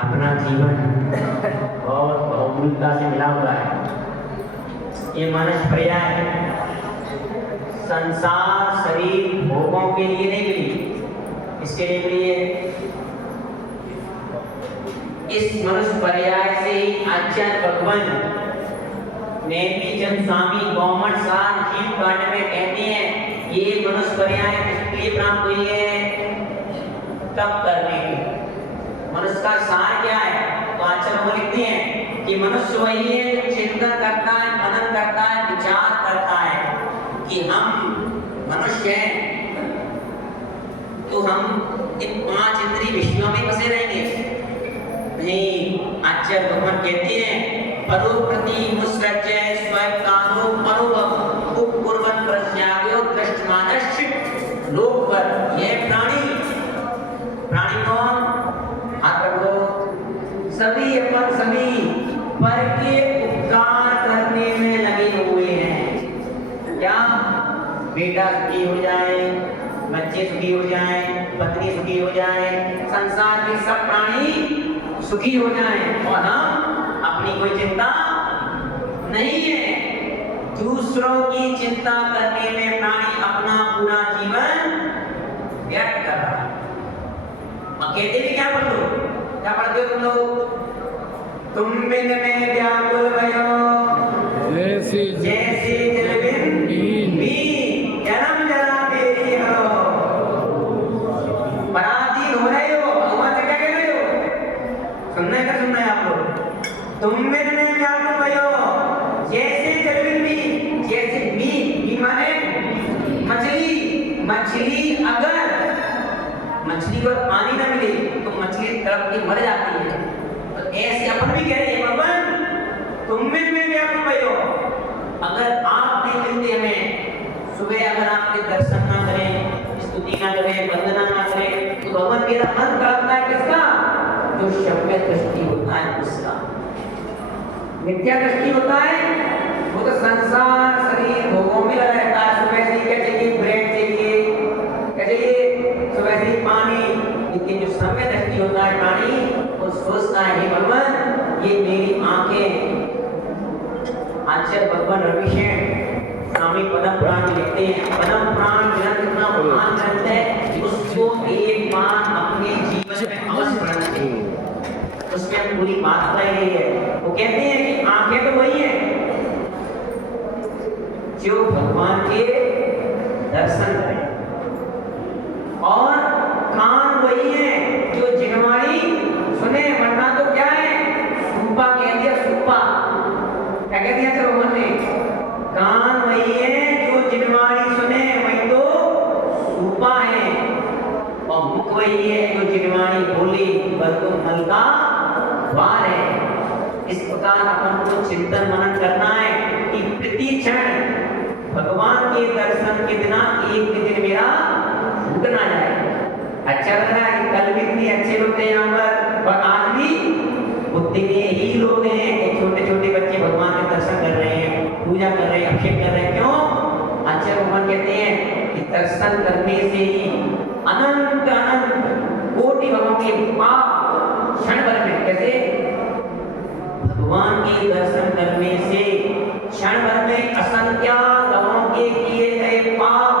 अपना जीवन बहुत बहुमूल्यता से मिला हुआ है। ये मनुष्य पर्याय संसार शरीर भोगों के लिए नहीं मिली, इसके लिए इस मनुष्य पर्याय से ही आचार्य भगवान ने भी जन स्वामी गौमठ सार जीव कांड में कहते हैं ये मनुष्य पर्याय किसके लिए प्राप्त हुई है? तब करने की। मनुष्य का सार क्या है? तो आचार्य भगवान लिखते हैं कि मनुष्य वही है जो चिंतन करता है, मनन करता है, विचार करता है कि हम मनुष्य हैं तो हम इन 5 इंद्रिय विषयों में बसे रहेंगे नहीं। आचार्य भगवान कहते हैं परोप्रति मुसृज्य स्वकारो परोवम उपकुर्वन् प्रस्याव्यो दृष्टमानश्चित् लोक पर। यह प्राणी कौन? हाथ रखो। सभी अपन सभी पर के उपकार करने में लगे हुए हैं। क्या? बेटा सुखी हो जाए, बच्चे सुखी हो जाए, पत्नी सुखी हो जाए, संसार के सब प्राणी सुखी हो जाए और हम अपनी कोई चिंता नहीं है। दूसरों की चिंता करने में प्राणी अपना पूरा जीवन व्यर्थ कर रहा है। कहते भी क्या पढ़ लो? क्या पढ़ते हो तुम लोग? तुम बिन में व्याकुल भयो जैसे जलबिन भी जन्म जरा तेरी हो। पराधीन हो रहे हो, भगवान से क्या कह रहे हो? सुनना है आप लोग। तुम बिन में व्याकुल भयो जैसे जलबिन भी, जैसे मी माने मछली अगर मछली को पानी ना मिले तो मछली तड़प के मर जाती है। तो ऐसे अपन भी कह रहे हैं भगवान तुम में व्याकुल भयो। अगर आप नहीं मिलते हमें, सुबह अगर आपके दर्शन ना करें, स्तुति ना करें, वंदना ना करें, तो भगवान मेरा मन तड़पता है किसका? जो शब्द दृष्टि होता है उसका। मिथ्या दृष्टि होता है वो तो संसार शरीर भोगों में लगा रहता है। सुबह से क्या चाहिए? ब्रेड चाहिए, क्या चाहिए? सुबह से पानी। लेकिन जो समय दृष्टि होता है प्राणी वो सोचता है भगवान ये मेरी आंखें। आचार्य भगवान रविशेन स्वामी पद्म पुराण लिखते हैं पद्म पुराण ग्रंथ इतना महान ग्रंथ है उसको एक बार अपने जीवन में अवश्य पढ़ना चाहिए। उसमें पूरी बात बताई गई है। वो कहते हैं कि आंखें तो वही है जो भगवान के दर्शन करें और कान वही है जो जिनवाणी सुने, वरना तो क्या है? सूपा कह दिया, सूपा क्या कह दिया चलो भगवान ने? कान वही है जो जिनवाणी सुने, वही तो सूपा है। और मुख वही है जो जिनवाणी बोले, वह तो मल का द्वार है। इस प्रकार अपन को चिंतन मनन करना है कि प्रति क्षण भगवान के दर्शन के बिना एक दिन मेरा छूट ना जाए। अच्छा लग रहा है कि कल भी इतने अच्छे लोग थे यहाँ पर और आज भी बुद्धि में ही लोग हैं कि छोटे छोटे बच्चे भगवान के दर्शन कर रहे हैं, पूजा कर रहे हैं, अभिषेक कर रहे हैं। क्यों? अच्छा भगवान कहते हैं कि दर्शन करने से ही अनंत अनंत कोटि भवों के पाप क्षण भर में, कैसे? भगवान के दर्शन करने से क्षण भर में असंख्य भवों के किए गए पाप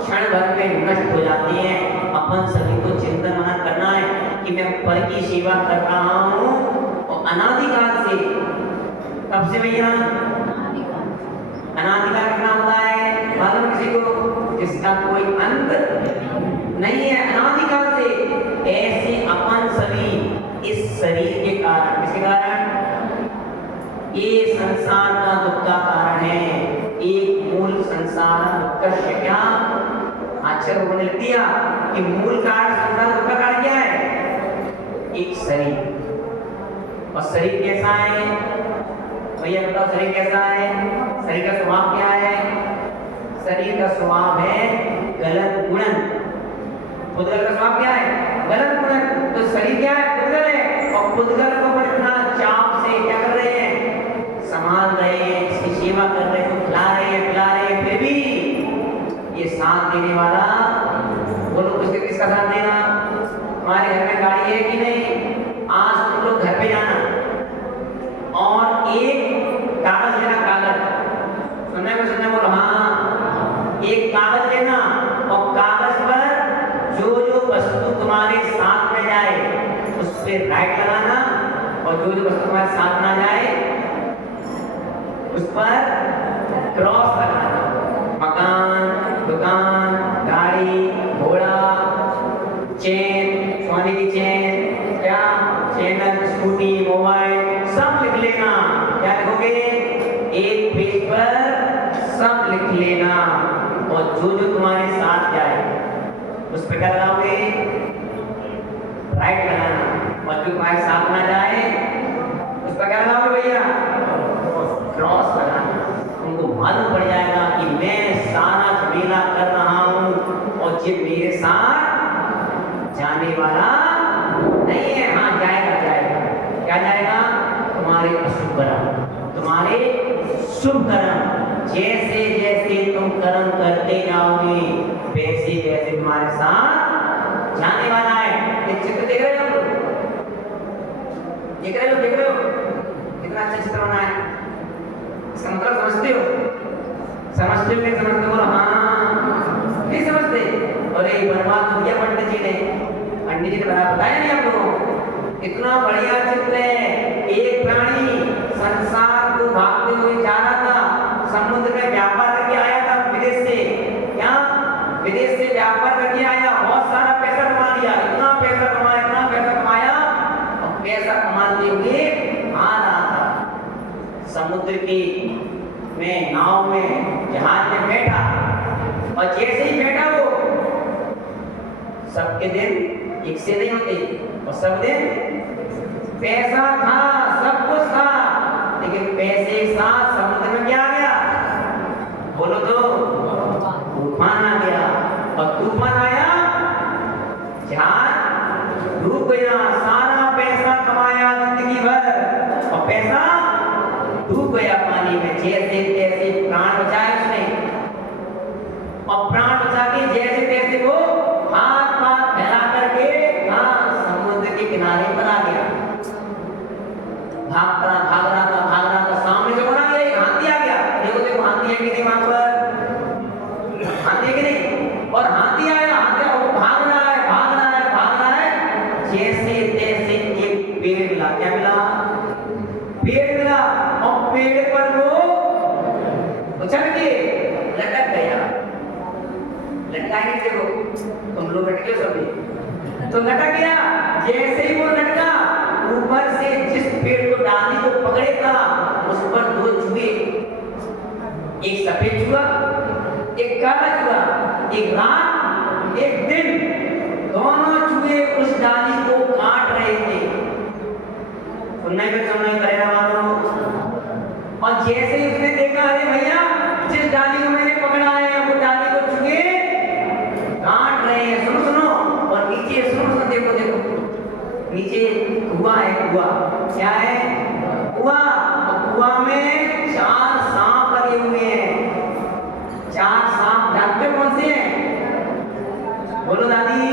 क्षण भर में नष्ट हो जाती हैं। अपन सभी को चिंतन मनन करना है कि मैं पर की सेवा कर रहा हूँ और अनादिकाल से। कब से भैया? अनादिकाल कितना होता है मालूम किसी को? जिसका कोई अंत नहीं है, अनादिकाल से। ऐसे अपन सभी इस शरीर के कारण, किसके कारण? ये संसार का दुख का कारण है। एक मूल संसार दुख क्या? आचार्य भगवान ने लिख दिया कि मूल कारण संसार दुख का कारण क्या है? एक शरीर। और शरीर कैसा है भैया बताओ? शरीर कैसा है? शरीर का स्वभाव क्या है? शरीर का स्वभाव है गलत गुणन। पुद्गल का स्वभाव क्या है? गलत गुणन। तो शरीर क्या है? पुद्गल है। और पुद्गल को बड़ा चाप से क्या कर रहे हैं? संभाल रहे हैं, इसकी सेवा कर रहे हैं, खिला रहे हैं, पिला रहे हैं। फिर भी ये साथ देने वाला बोलो किसका साथ देना? हमारे घर में गाड़ी है कि नहीं? आज पे राइट लगाना और जो जो वस्तु हमारे साथ ना जाए उस पर क्रॉस लगाना। मकान, दुकान, गाड़ी, घोड़ा, चेन, सोने की चेन, क्या चैनल, स्कूटी, मोबाइल सब लिख लेना। क्या लिखोगे? एक पेज पर सब लिख लेना और जो जो तुम्हारे साथ जाए उस पर क्या लगाओगे? राइट लगाना और जो तुम्हारे साथ ना जाए उस पर क्या लगाओगे भैया? क्रॉस लगाना। उनको मालूम पड़ जाएगा कि मैं सारा झमेला कर रहा हूं और ये मेरे साथ जाने वाला नहीं है। हाँ जाएगा, जाएगा। क्या जाएगा? तुम्हारे अशुभ कर्म, तुम्हारे शुभ कर्म। जैसे जैसे तुम कर्म करते जाओगे वैसे वैसे तुम्हारे साथ जाने वाला है। ये चित्र देख रहे हो? देख रहे हो? देख रहे हो कितना अच्छा चित्र बना है? इसका मतलब समझते हो? समझते हो? नहीं समझते? बोलो हाँ। नहीं समझते? और ये बर्बाद हो गया पंडित जी ने। पंडित जी ने बताया नहीं आप लोगों को? इतना बढ़िया चित्र है। एक प्राणी संसार को भागते हुए जा रहा था, समुद्र में व्यापार करके आया था विदेश से। क्या? विदेश से व्यापार करके आया, बहुत सारा पैसा कमा लिया। इतना पैसा कमाया, इतना पैसा कमाया और पैसा कमाते हुए आ रहा था समुद्र की में नाव में जहाज में बैठा और जैसे ही बैठा वो सबके दिन एक से नहीं होते और सब दिन पैसा था, सब कुछ था, लेकिन पैसे के साथ समुद्र में क्या आ गया? बोलो तो तूफान आ गया और तूफान आया, जहाज डूब गया। सारा पैसा कमाया जिंदगी भर और पैसा डूब गया पानी में। जैसे तैसे प्राण बचाए उसने और प्राण बचा के जैसे तैसे वो हाथ पाथ फैला करके समुद्र के किनारे पर आ गया। भाग रहा था। सामने से कौन आ गया? एक हाथी आ गया। देखो देखो हाथी है कि नहीं वहां पर? हाथी है कि नहीं? और हाथी आया, वो भाग रहा है। जैसे तैसे एक पेड़ मिला। क्या मिला? पेड़ मिला और पेड़ पर वो उछल के लटक गया। लटकाएंगे देखो, तुम लोग लटके हो सभी, तो लटक गया। जैसे ही वो लटका, ऊपर से जिस पेड़ को डाली को पकड़े था उस पर दो चूहे, एक सफेद चूहा, एक काला चूहा, एक रात एक दिन, दोनों चूहे उस डाली को काट रहे थे। सुनने करेगा मानो। और जैसे ही उसने देखा, अरे भैया जिस डाली को मैंने पकड़ा है वो डाली को चूहे काट रहे हैं। सुनो और नीचे सुनो, देखो नीचे कुआं है। कुआं क्या है? कुआं में 4 सांप लगे हुए हैं। 4 सांप जानते हो कौन से हैं? बोलो दादी।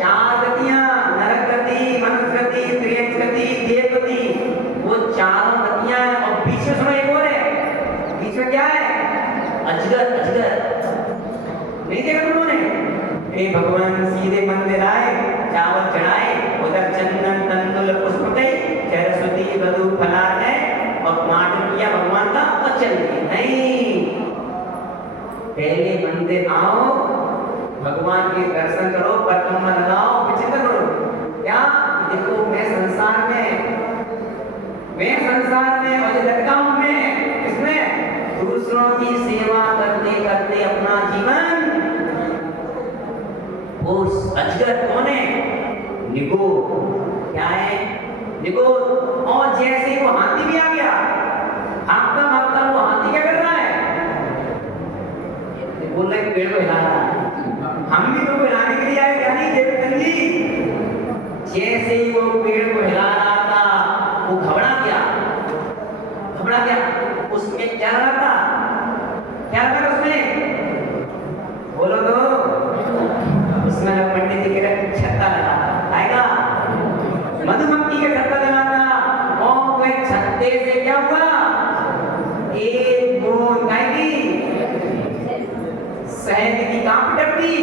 4 गतियां, नरक गति, मनुष्य गति, त्रियक्ष गति, देव गति। वो चारों गतियां और बीच में सुनो एक और है। बीच में क्या है? अजगर। नहीं देखा तुम लोगों ने? भगवान सीधे मंदिर आए, चावल चढ़ाए, उधर चंदन तंदुल पुष्प गई, सरस्वती वधु फलार है और पाठ किया भगवान का और चल दिए। नहीं, पहले मंदिर आओ, भगवान के दर्शन करो, परिक्रमा लगाओ, विचित्र करो। क्या? देखो मैं संसार में और ये लटका हूं मैं इसमें दूसरों की सेवा करते करते अपना जीवन। उस अजगर कौन है? निगोर। क्या है? निगोर। और जैसे वो हाथी भी आ गया, भागता वो हाथी क्या कर रहा है? बोल रहे पेड़ को हिला रहा है। हम भी तो हिलाने के लिए आए क्या? नहीं देवतन जी। जैसे ही वो पेड़ को हिला रहा था वो घबरा गया। उसमें क्या लगा था? उसमें? बोलो तो। उसमें पंडित जी के छत्ता लगा था। आएगा मधुमक्खी का छत्ता लगा था और वह छत्ते से क्या हुआ? एक बूंद आएगी शहद की। कहां पे टपकी?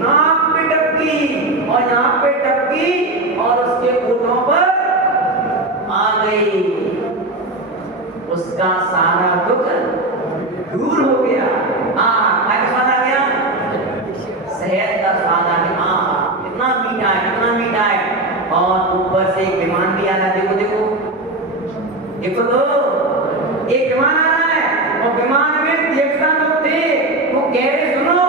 नाक पे टपकी और यहाँ पे टपकी और उसका सारा दुख दूर हो गया। क्या स्वाद आ गया? शहद का स्वाद आ गया। कितना मीठा है, कितना मीठा है। और ऊपर से एक विमान भी आ रहा है। देखो देखो देखो तो एक विमान आ रहा है और विमान में देवता लोग थे। वो कह रहे सुनो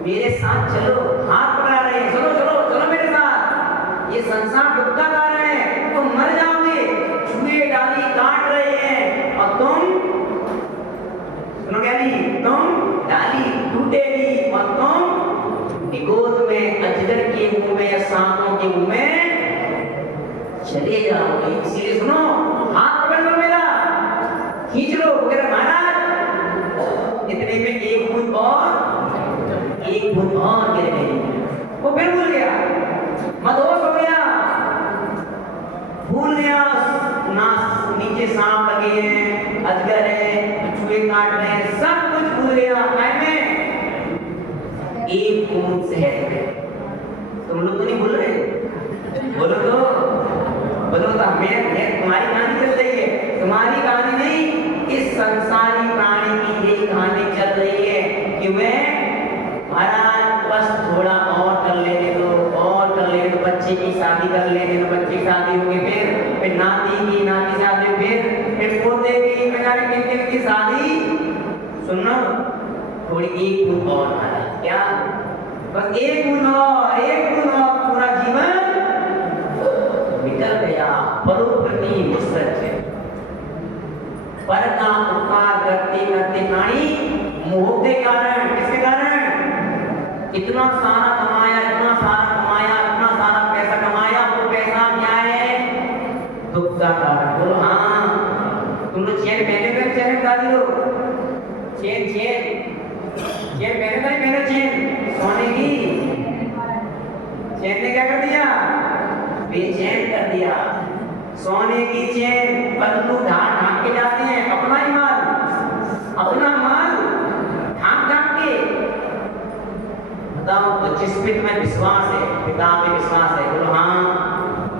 मेरे साथ चलो, हाथ पकड़ा रहे हैं, चलो चलो चलो मेरे साथ, ये संसार दुख का कारण है, तुम मर जाओगे। छुए डाली काट रहे हैं और तुम सुनो क्या नहीं, तुम डाली टूटेगी और तुम गोद में अजगर के मुंह में या सांपों के मुंह में चले जाओगे। इसीलिए सुनो हाथ पकड़ लो मेरा, खींच लो वगैरह महाराज। इतने में एक बूंद और गिर गई। वो फिर भूल गया, मदहोश हो गया, भूल गया ना नीचे सांप लगे हैं, अजगर है, चूहे काट रहे हैं, सब कुछ भूल गया। में एक बूंद शहद है। तुम लोग तो नहीं भूल रहे? बोलो तो हमें तुम्हारी कहानी चल रही है, तुम्हारी कहानी नहीं, इस संसारी प्राणी की यही कहानी चल रही है कि मैं महाराज बस थोड़ा और कर लेने दो, और कर लेने दो, बच्चे की शादी कर लेने दो, बच्चे की शादी होगी, फिर नाती की शादी, फिर पोते की, किन की शादी। सुनो थोड़ी एक बूंद और महाराज, क्या बस एक बूंद और पूरा जीवन निकल गया। परोपति मुसरत है, पर का उपकार करते करते प्राणी मोह के कारण, किसके कारण? इतना सारा कमाया, इतना सारा पैसा कमाया, वो पैसा क्या है? दुख का कारण। बोलो हाँ। तुम लोग चेन पहने हुए, चेन हटा लो, चेन पहने चेन सोने की, चेन ने क्या कर दिया? बेचैन कर दिया। सोने की चेन पल्लू ढाक के जाते हैं, अपना ही माल ढाक के। बताओ तो जिस पे तुम्हें विश्वास है, पिता पे विश्वास है, बोलो हाँ।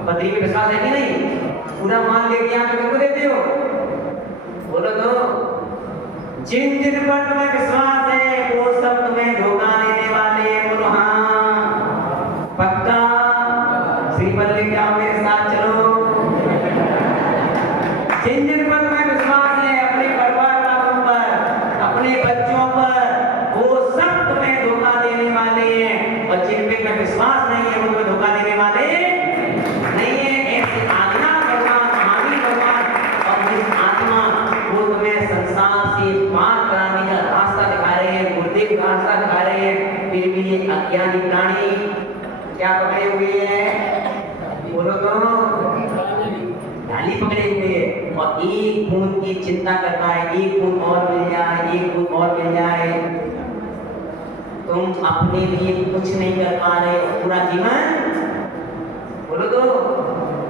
पत्नी पे विश्वास है कि नहीं? पूरा माल लेके यहाँ पे किसको देते हो? बोलो तो जिन जिन पर तुम्हें विश्वास है वो सब तुम्हें धोखा देने वाले हैं। बोलो हाँ पक्का। श्रीपल लेके आओ मेरे साथ, चलो। जिन जिन पर तुम्हें विश्वास है, अपने परिवार वालों पर, अपने बच्चों पर, वो सब तुम्हें धोखा देने वाले हैं। और जिन पे तुम्हें विश्वास नहीं है वो तुम्हें धोखा देने वाले नहीं है। ऐसी आत्मा भगवान, महावीर भगवान और जिस आत्मा वो तुम्हें संसार से पार कराने का रास्ता दिखा रहे हैं, गुरुदेव का रास्ता दिखा रहे हैं, फिर भी ये अज्ञानी प्राणी क्या पकड़े हुए हैं? बोलो तो डाली पकड़े हुए हैं और एक बूंद की चिंता करता है, एक बूंद और मिल जाए, एक बूंद और मिल जाए। तुम अपने लिए कुछ नहीं कर पा रहे पूरा जीवन। बोलो तो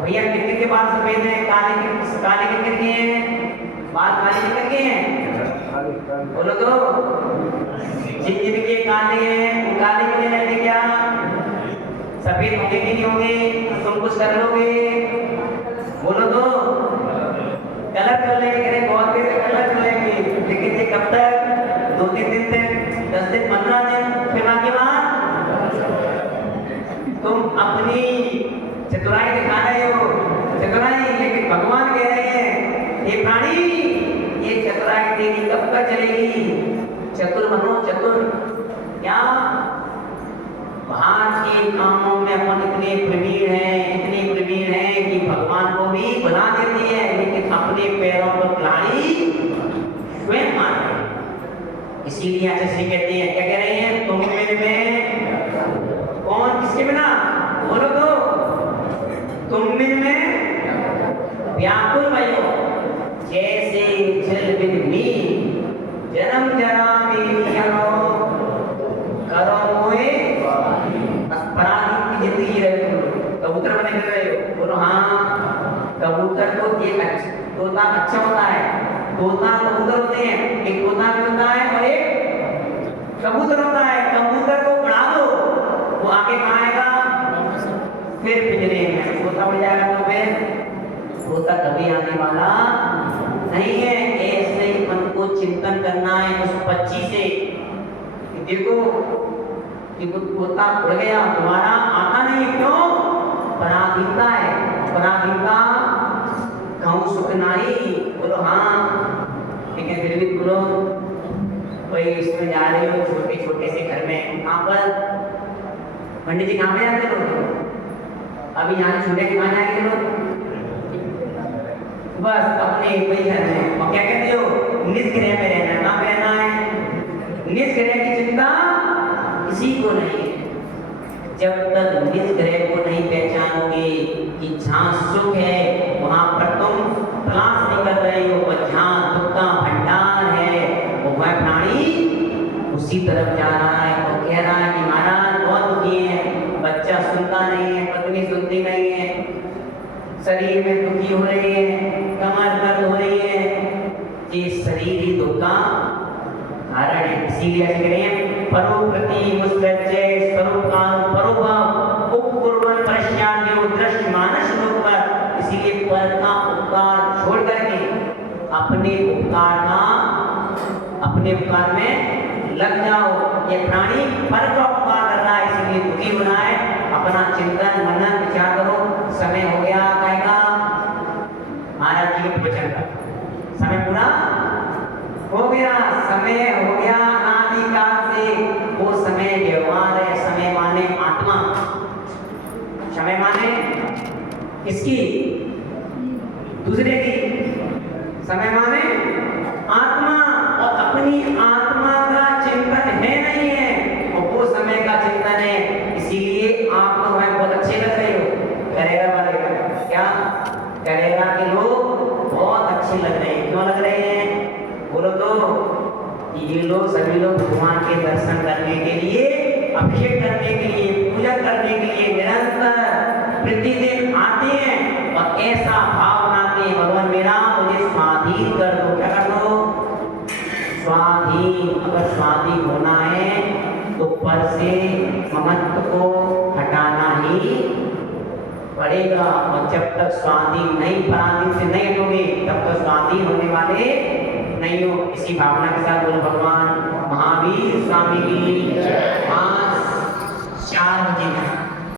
भैया कितने के बाल सफेद हैं, काले कितने के हैं, बाल काले कितने के हैं? बोलो तो जिनके काले हैं वो काले क्यों रहेंगे? क्या सफेद होंगे कि नहीं होंगे? तुम कुछ कर लोगे? बोलो तो कलर कर लेंगे, करें बहुत देर से कलर कर लेंगे, लेकिन ये कब तक? 2-3 दिन तक, 10 दिन, 15 दिन, फिर के बाद तुम अपनी चतुराई दिखा रहे हो, चतुराई, लेकिन भगवान कह रहे हैं ये प्राणी, ये चतुराई तेरी कब तक चलेगी? चतुर बनो, चतुर। क्या बाहर के कामों में अपन इतने प्रवीण हैं कि भगवान को भी बना देती है, लेकिन अपने पैरों पर कुल्हाड़ी स्वयं मार रहे हैं। इसीलिए आचार्य कहते हैं, क्या कह रहे हैं? तुम में कौन किसके बिना? बोलो तो तुम में व्याकुल भयो, जैसे जल बिन मीन, जन्म जरा मेरी करो मोए अपराधी की जिंदगी रहे। कबूतर बने फिर रहे हो? बोलो हाँ। कबूतर को एक तोता अच्छा होता है, तोता कबूतर होते हैं, एक तोता भी होता है और एक कबूतर होता है। कबूतर को बढ़ा दो, वो आके कहाँ आएगा? फिर पिंजरे में। तोता बढ़ जाएगा तो फिर वो तक कभी आने वाला नहीं है। ऐसे ही मन को चिंतन करना है उस पक्षी से। देखो कि तोता उड़ गया, तुम्हारा आता नहीं है, क्यों? पराधीनता है। पराधीनता कहूँ सुख नाई, बोलो हाँ, लेकिन फिर भी बोलो कोई इसमें जा रहे हो छोटे छोटे से घर में, कहाँ पर पंडित जी कहाँ पे जाते हो? अभी यहाँ छोटे के कहाँ जाएंगे लोग? बस अपने वही घर में। और क्या कहते हो? निष्क्रिय में रहना। कहाँ पे रहना है? निष्क्रिय की चिंता किसी को नहीं है। जब तक निष्क्रिय को नहीं पहचानोगे कि जहाँ सुख है वहाँ पर तुम तलाश नहीं कर रहे हो, और जहाँ दुख का भंडार है वो वह प्राणी उसी तरफ जा रहा है। वो कह रहा है कि महाराज बहुत दुखी है, बच्चा सुनता नहीं है, पत्नी सुनती नहीं है, शरीर में दुखी हो रही है, कमर दर्द हो रही है। ये शरीर ही दुख का कारण है। इसीलिए कह रहे हैं परोप्रति मुस्तज्जे स्वरूपान परोभाव उपकुर्वन् पश्यान्यो दृश्य मानस लोक पर। इसीलिए पर का उपकार छोड़ करके अपने उपकार में लग जाओ। ये प्राणी पर का उपकार कर रहा है, इसीलिए दुखी हो रहा है। अपना चिंतन मनन विचार करो। समय हो गया कहेगा महाराज जी के वचन का, समय पूरा हो गया, समय हो गया अनादिकाल से। वो समय व्यवहार है। समय माने आत्मा। समय माने किसकी? दूसरे की। समय माने आत्मा, और अपनी आत्मा का चिंतन है नहीं है, और वो समय का चिंतन है। इसीलिए आप तो हमें बहुत अच्छे लग रहे हो। करेगा वालेगा क्या करेगा कि लोग बहुत अच्छे लग रहे हैं। क्यों लग रहे हैं? बोलो तो ये लोग सभी लोग भगवान के दर्शन करने के लिए, अभिषेक करने के लिए, पूजा करने के लिए निरंतर प्रतिदिन आते हैं, और ऐसा भाव बनाते हैं भगवान मेरा मुझे स्वाधीन कर दो। क्या कर दो? स्वाधीन। अगर स्वाधीन होना है तो पर से ममत्व को हटाना ही पड़ेगा। और जब तक स्वाधीन नहीं, पराधीन से नहीं हटोगे, तब तक स्वाधीन होने वाले नहीं हो। इसी भावना के साथ बोलो भगवान महावीर स्वामी की 5-4 बजे